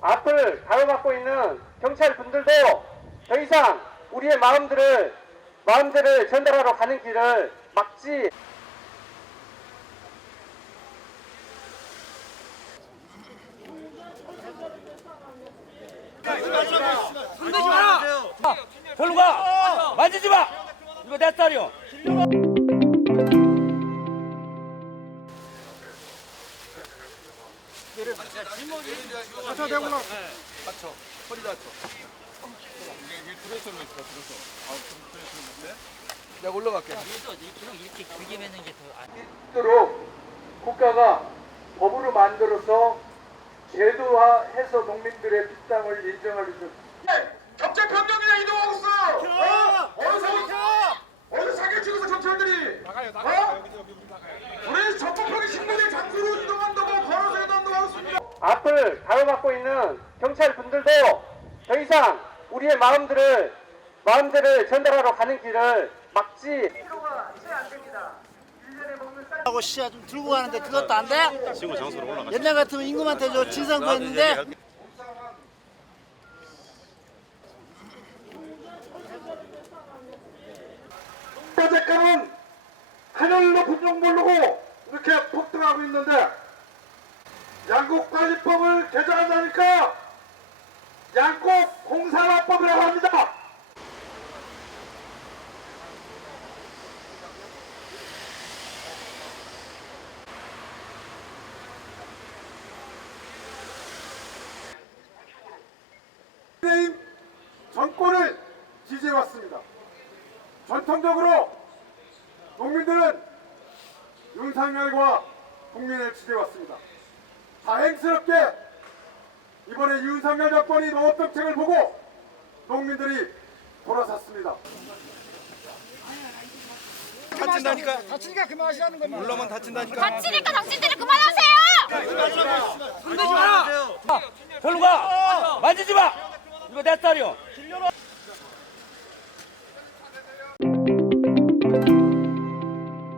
앞을 가로막고 있는 경찰 분들도 더 이상 우리의 마음들을 마음들을 전달하러 가는 길을 막지 흔들지 마라! 절로 가! 만지지 마! 이거 내 딸이요. 내가 올라갈게. 이렇게 길게 매는 게 더 안. 있도록 국가가 법으로 만들어서 제도화해서 농민들의 빗땅을 인정할 수 적재 병력이나 이동하고 있어. 어? 어느 사 어느 사기 중에서 경찰들이 어? 우리 적법하게 신문의 장소로 이동한다고 걸어서 이동한다고 있습니다. 앞을 가로막고 있는 경찰 분들도 더 이상 우리의 마음들을 마음들을 전달하러 가는 길을 막지. 하고 씨야 좀 들고 가는데 그것도 안 돼? 옛날 같으면 임금한테 저 진상도 했는데. 어제까는 하늘로 분명 모르고 이렇게 폭등하고 있는데 양국관리법을 개정한다니까 양국 공산화법이라고 합니다. 국민의힘 정권을 지지해왔습니다. 전통적으로 농민들은 윤석열과 국민을 지지해왔습니다. 다행스럽게 이번에 윤석열 정권이 노업정책을 보고 농민들이 돌아섰습니다. 다친다니까. 다치니까 그만하시라는 겁니다. 올라면 다친다니까. 다치니까 당신들이 그만하세요! 흔들지 마라! 절로 가! 만지지 마! 이거 내 딸이요.